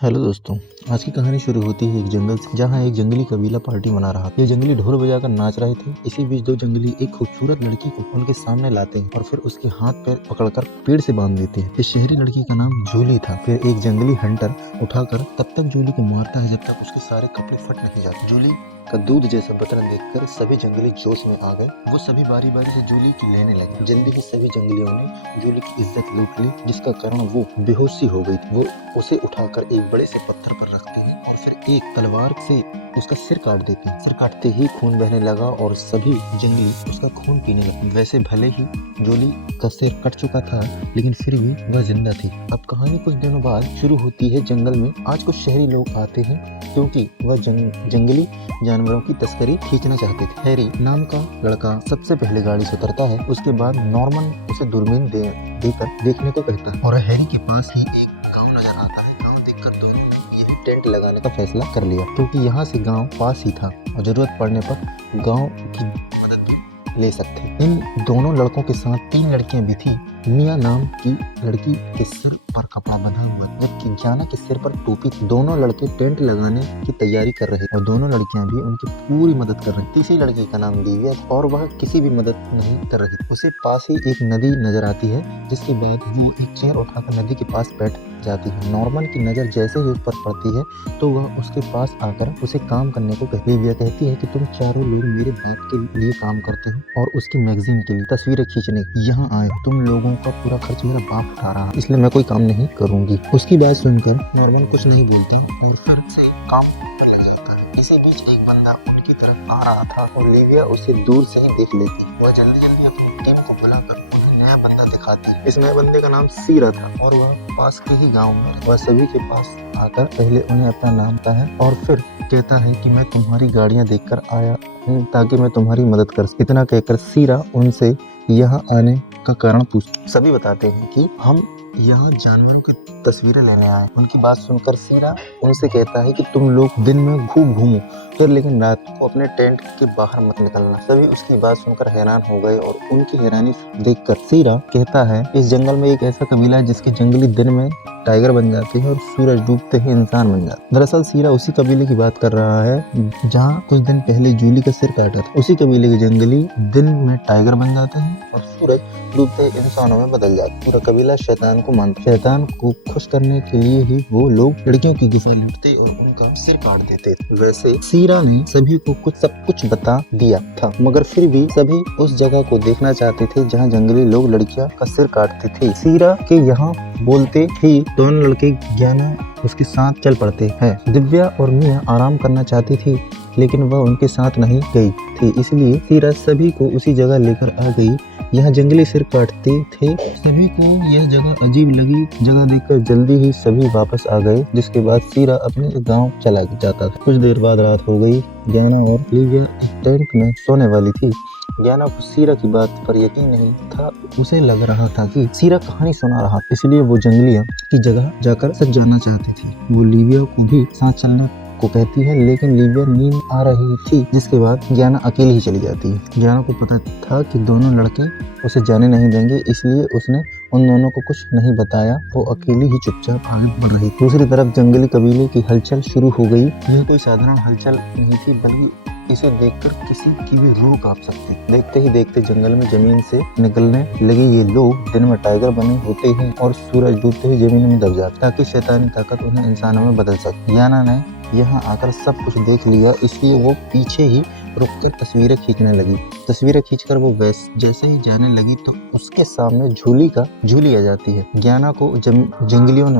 Hello दोस्तों। आज की कहानी शुरू होती है एक जंगल से, जहाँ एक जंगली कबीला पार्टी मना रहा था। ये जंगली ढोल बजाकर नाच रहे थे। इसी बीच दो जंगली एक खूबसूरत लड़की को उनके सामने लाते हैं और फिर उसके हाथ पैर पकड़कर पेड़ से बांध देते हैं। इस शहरी लड़की का नाम जूली था। फिर एक जंगली हंटर उठाकर तब तक जूली को मारता है जब तक उसके सारे कपड़े फट नहीं जाते। जूली का दूध जैसा बदन देखकर सभी जंगली जोश में आ गए। वो सभी बारी बारी से जूली की लेने लगे। जल्दी ही सभी जंगलियों ने जूली की इज्जत लूट ली, जिसका कारण वो बेहोशी हो गई। वो उसे उठाकर एक बड़े से पत्थर पर रखते हैं और फिर एक तलवार से उसका सिर काट देते हैं। सिर काटते ही खून बहने लगा और सभी जंगली उसका खून पीने लगे। वैसे भले ही जूली का सिर कट चुका था, लेकिन फिर भी वह जिंदा थी। अब कहानी कुछ दिनों बाद शुरू होती है जंगल में। आज कुछ शहरी लोग आते हैं क्योंकि वह जंगली जानवरों की तस्करी खींचना चाहते थे। हैरी नाम का लड़का सबसे पहले गाड़ी से उतरता है। उसके बाद नॉर्मन उसे दूरबीन देकर देखने को कहता है और हैरी के पास ही एक गांव नजर आता है। गांव देखकर दोनों ने यह टेंट लगाने का फैसला कर लिया, क्योंकि यहाँ से गांव पास ही था और जरूरत पड़ने पर गांव की मदद भी ले सकते। इन दोनों लड़कों के साथ 3 लड़कियां भी थी। मिया नाम की लड़की के सिर पर कपड़ा बंधा हुआ, जबकि ज्ञाना के सिर पर टोपी थी। दोनों लड़के टेंट लगाने की तैयारी कर रहे और दोनों लड़कियां भी उनकी पूरी मदद कर रही। तीसरी लड़की का नाम दिव्या और वह किसी भी मदद नहीं कर रही। उसे पास ही एक नदी नजर आती है, जिसके बाद वो एक चेयर उठाकर नदी के पास बैठ जाती है। नॉर्मन की नजर जैसे ही उस पर पड़ती है तो वह उसके पास आकर उसे काम करने को कहती है। दिव्या कहती है कि तुम चारों लोग मेरे बाप के लिए काम करते हो और उसकी मैगजीन के लिए तस्वीरें खींचने यहाँ आए हो। तुम लोगों का पूरा खर्च मेरा बाप उठा रहा, इसलिए मैं कोई काम नहीं करूंगी। उसकी बात सुनकर नॉर्मन कुछ नहीं बोलता और फिर से काम पर ले जाता है। इसी बीच एक बंदा उनकी तरफ आ रहा था और लिविया उसे दूर से ही देख लेती। वह जल्दी जल्दी अपनी टीम को बुलाकर उन्हें नया बंदा दिखाती है। इस नए बंदे का नाम सीरा था और वह पास के ही गाँव में। वह सभी के पास आकर पहले उन्हें अपना नाम कहता है और फिर कहता है कि मैं तुम्हारी गाड़ियां देखकर आया हूँ ताकि मैं तुम्हारी मदद कर सकूं। इतना कहकर सीरा उनसे यहाँ आने का कारण पूछ। सभी बताते हैं कि हम यहाँ जानवरों की तस्वीरें लेने आए। उनकी बात सुनकर सीरा उनसे कहता है कि तुम लोग दिन में खूब घूमो, फिर लेकिन रात को अपने टेंट के बाहर मत निकलना। सभी उसकी बात सुनकर हैरान हो गए और उनकी हैरानी देखकर सीरा कहता है इस जंगल में एक ऐसा कबीला है जिसके जंगली दिन में टाइगर बन जाते हैं और सूरज डूबते ही इंसान बन जाते हैं। दरअसल सीरा उसी कबीले की बात कर रहा है जहाँ कुछ दिन पहले जूली का सिर काटा था। उसी कबीले के जंगली दिन में टाइगर बन जाते हैं और सूरज डूबते ही इंसानों में बदल जाते हैं। पूरा कबीला शैतान को मानता। शैतान को खुश करने के लिए ही वो लोग लड़कियों की गुफा लूटते और उनका सिर काट देते। वैसे सीरा ने सभी को सब कुछ बता दिया था, मगर फिर भी सभी उस जगह को देखना चाहते थे जहाँ जंगली लोग लड़कियां का सिर काटते थे। सीरा के यहाँ बोलते ही दोनों लड़के ज्ञाना उसके साथ चल पड़ते हैं। दिव्या और मिया आराम करना चाहती थी, लेकिन वह उनके साथ नहीं गई थी, इसलिए सीरा सभी को उसी जगह लेकर आ गई। यहाँ जंगली सिर काटते थे। सभी को यह जगह अजीब लगी। जगह देखकर जल्दी ही सभी वापस आ गए, जिसके बाद सीरा अपने गांव चला जाता था। कुछ देर बाद रात हो गई। ज्ञाना और लिविया एक टेंट में सोने वाली थी। ज्ञाना को सीरा की बात पर यकीन नहीं था। उसे लग रहा था कि सीरा कहानी सुना रहा, इसलिए वो जंगलियों की जगह जाकर सच जानना चाहती थी। वो लिविया को भी साथ चलना को कहती है, लेकिन लिविया नींद आ रही थी, जिसके बाद ज्ञाना अकेली ही चली जाती है। ज्ञाना को पता था कि दोनों लड़के उसे जाने नहीं देंगे, इसलिए उसने उन दोनों को कुछ नहीं बताया। वो अकेली ही चुपचाप आगे बढ़ रही। दूसरी तरफ जंगली कबीले की हलचल शुरू हो गई। यह कोई साधारण हलचल नहीं थी, बल्कि इसे देखकर किसी की भी रूह कांप सकती। देखते ही देखते जंगल में जमीन से निकलने लगे ये लोग दिन में टाइगर बने होते हैं और सूरज डूबते ही जमीन में दब जाते, ताकि शैतानी ताकत उन्हें इंसानों में बदल सके। याना ने यहाँ आकर सब कुछ देख लिया, इसलिए वो पीछे ही रुककर तस्वीरें खींचने लगी। तस्वीरें खींचकर वो जैसे ही जाने लगी तो उसके सामने झूली आ जाती है। ज्ञाना को जंगलियों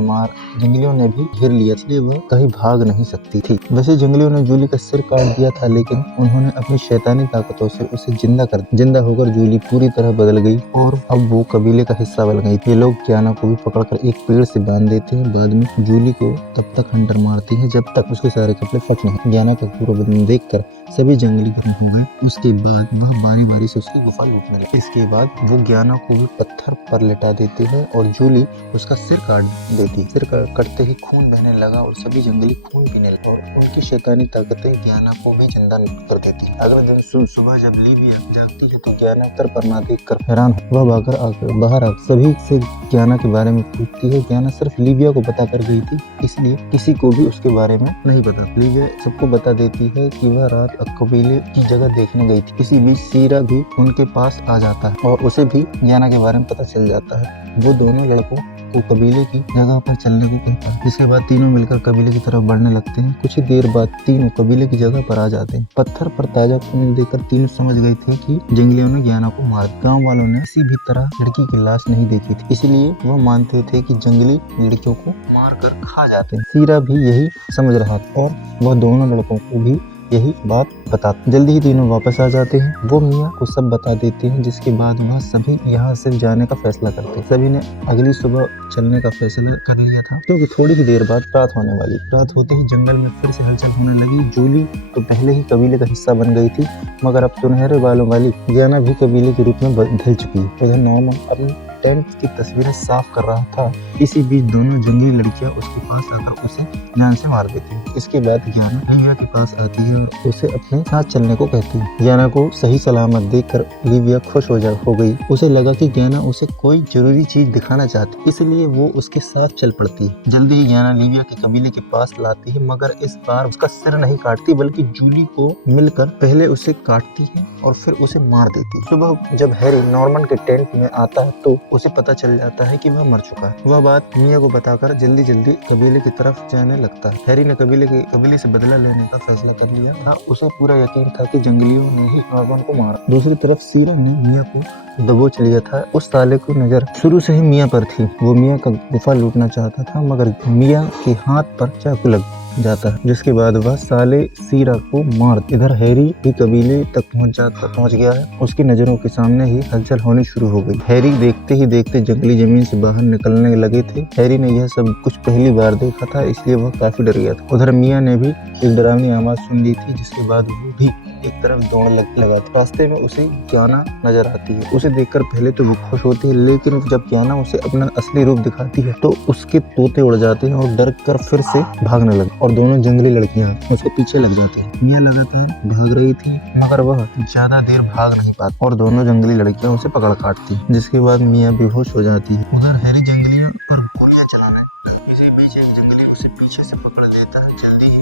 ने भी घेर लिया, इसलिए वह कहीं भाग नहीं सकती थी। वैसे जंगलियों ने जूली का सिर काट दिया था, लेकिन उन्होंने अपनी शैतानी ताकतों से उसे जिंदा होकर जूली पूरी तरह बदल गई और अब वो कबीले का हिस्सा बन गई। ये लोग ज्ञाना को भी पकड़कर एक पेड़ से बांध देते हैं। बाद में जूली को तब तक हंटर मारती है जब उसके सारे कपड़े फट नहीं। ज्ञाना का पूरा बदन देखकर सभी जंगली गर्म हो गए। उसके बाद वह बारी बारी से उसकी गुफा लूटने लगे। इसके बाद वो ज्ञाना को भी पत्थर पर लिटा देते हैं और जूली उसका सिर काट देती है। सिर कटते ही खून बहने लगा और सभी जंगली खून पीने लगे और उनकी शैतानी ताकतें ज्ञाना को भी जिंदा कर देती है। अगले दिन सुबह जब लिविया जागती है तो ज्ञाना उत्तर पर ना देख कर हैरान वह बाहर आकर सभी से ज्ञाना के बारे में पूछती है। ज्ञाना सिर्फ लिविया को बता कर गई थी, इसलिए किसी को भी उसके बारे में नहीं पता। लिविया सबको बता देती है कि वह रात कबीले की जगह देखने गई थी। इसी बीच सीरा भी उनके पास आ जाता है और उसे भी ज्ञाना के बारे में पता चल जाता है। वो दोनों लड़कों को कबीले की जगह पर चलने को कहता है, जिसके बाद तीनों मिलकर कबीले की तरफ बढ़ने लगते हैं। कुछ ही देर बाद तीनों कबीले की जगह पर आ जाते हैं। पत्थर पर ताजा खून देखकर तीनों समझ गए थे कि जंगलियों ने ज्ञाना को मार। गांव वालों ने किसी भी तरह लड़की की लाश नहीं देखी थी, इसलिए वह मानते थे कि जंगली लड़कियों को मार कर खा जाते हैं। सीरा भी यही समझ रहा था और वह दोनों लड़कों को भी यही बात बताते। जल्दी ही तीनों वापस आ जाते हैं। वो मिया को सब बता देते हैं, जिसके बाद वह सभी यहाँ से जाने का फैसला करते हैं। सभी ने अगली सुबह चलने का फैसला कर लिया था, क्योंकि थोड़ी ही देर बाद रात होने वाली। रात होते ही जंगल में फिर से हलचल होने लगी। जूली तो पहले ही कबीले का हिस्सा बन गई थी, मगर अब सुनहरे बालों वाली ज्ञाना भी कबीले के रूप में ढल चुकी है। इधर नॉर्मन अपनी टेंट की तस्वीरें साफ कर रहा था। इसी बीच दोनों जंगली लड़कियां उसके पास आकर उसे जान से मार देती हैं। इसके बाद ज्ञाना लिविया के पास आती है और उसे अपने साथ चलने को कहती है। ज्ञाना को सही सलामत देखकर लिविया खुश हो गई। उसे लगा कि ज्ञाना उसे कोई जरूरी चीज दिखाना चाहती, इसलिए वो उसके साथ चल पड़ती है। जल्दी ही ज्ञाना लिविया के कबीले के पास लाती है, मगर इस बार उसका सिर नहीं काटती, बल्कि जूली को मिलकर पहले उसे काटती है और फिर उसे मार देती है। सुबह जब हैरी नॉर्मन के टेंट में आता है तो उसे पता चल जाता है कि वह मर चुका है। वह बात मिया को बताकर जल्दी जल्दी कबीले की तरफ जाने लगता है। हैरी ने कबीले से बदला लेने का फैसला कर लिया था। उसे पूरा यकीन था कि जंगलियों ने ही नॉर्मन को मारा। दूसरी तरफ सीरा ने मिया को दबोच लिया था। उस साले को नजर शुरू से ही मिया पर थी। वो मिया का गुफा लूटना चाहता था, मगर मिया के हाथ पर चाकू लग जाता है, जिसके बाद वह साले सीरा को मार। इधर हैरी भी कबीले तक पहुंच गया है। उसकी नजरों के सामने ही हलचल होनी शुरू हो गई। हैरी देखते ही देखते जंगली जमीन से बाहर निकलने लगे थे। हैरी ने यह सब कुछ पहली बार देखा था, इसलिए वह काफी डर गया था। उधर मिया ने भी एक डरावनी आवाज सुन ली थी, जिसके बाद वो भी एक तरफ दौड़ने लगा था। रास्ते में उसे ज्ञाना नजर आती है। उसे देखकर पहले तो वो खुश होती है, लेकिन जब ज्ञाना उसे अपना असली रूप दिखाती है तो उसके तोते उड़ जाते हैं और डर कर फिर से भागने लगे और दोनों जंगली लड़कियां उसके पीछे लग जाती है। मिया लगातार भाग रही थी, मगर वह ज्यादा देर भाग नहीं पाती और दोनों जंगली लड़कियां उसे पकड़ काटती, जिसके बाद मिया बेहोश हो जाती है। उधर हैरी जंगलियों पर गोलियां चलाने लगता है। इसी बीच एक जंगली उसे पीछे से पकड़ लेता है। जल्दी ही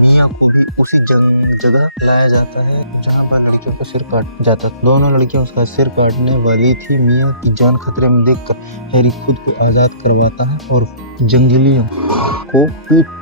मिया को उसी जगह लाया जाता है जहाँ पर लड़कियों का सिर काट जाता। दोनों लड़कियां उसका सिर काटने वाली थी। मिया की जान खतरे में देखकर हैरी खुद को आजाद करवाता है और जंगलियों को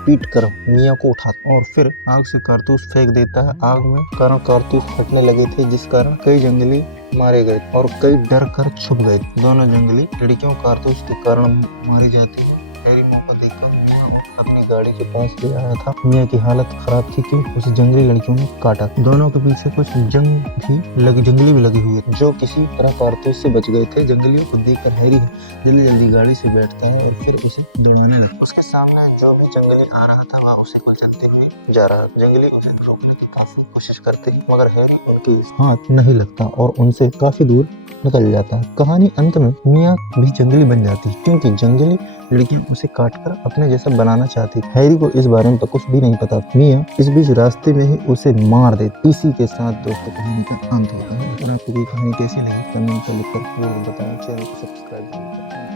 पीट कर मिया को उठाता और फिर आग से कारतूस फेंक देता है। आग में कारतूस फटने लगे थे, जिस कारण कई जंगली मारे गए और कई डर कर छुप गए। दोनों जंगली लड़कियों कारतूस के कारण मारी जाती है। हैरी मौका देखकर मिया अपनी गाड़ी के पास ले आया था। मिया की हालत खराब थी कि उसे जंगली लड़कियों ने काटा। दोनों के पीछे कुछ जंगली भी लगे हुए थे, जो किसी तरह कारतूस से बच गए थे। जंगलियों को देखकर हैरी जल्दी जल्दी गाड़ी से बैठता है और फिर उसे दौड़ाने लगता। उसके सामने जो भी जंगली आ रहा था वह उसे कुचलते हुए जा रहा। जंगली उसे रोकने की काफी कोशिश करते हैं, मगर हैरी उनके हाथ नहीं लगता और उनसे काफी दूर निकल जाता है। कहानी अंत में मिया भी जंगली बन जाती है, क्योंकि जंगली लड़कियां उसे काटकर अपने जैसा बनाना चाहती थी। हैरी को इस बारे में तो कुछ भी नहीं पता। मिया इस बीच रास्ते में ही उसे मार देती। इसी के साथ दोस्तों कहानी का अंत होता है। अगर आपको ये कहानी कैसी लगी कमेंट कर लिखकर बताएं। चैनल को सब्सक्राइब करें।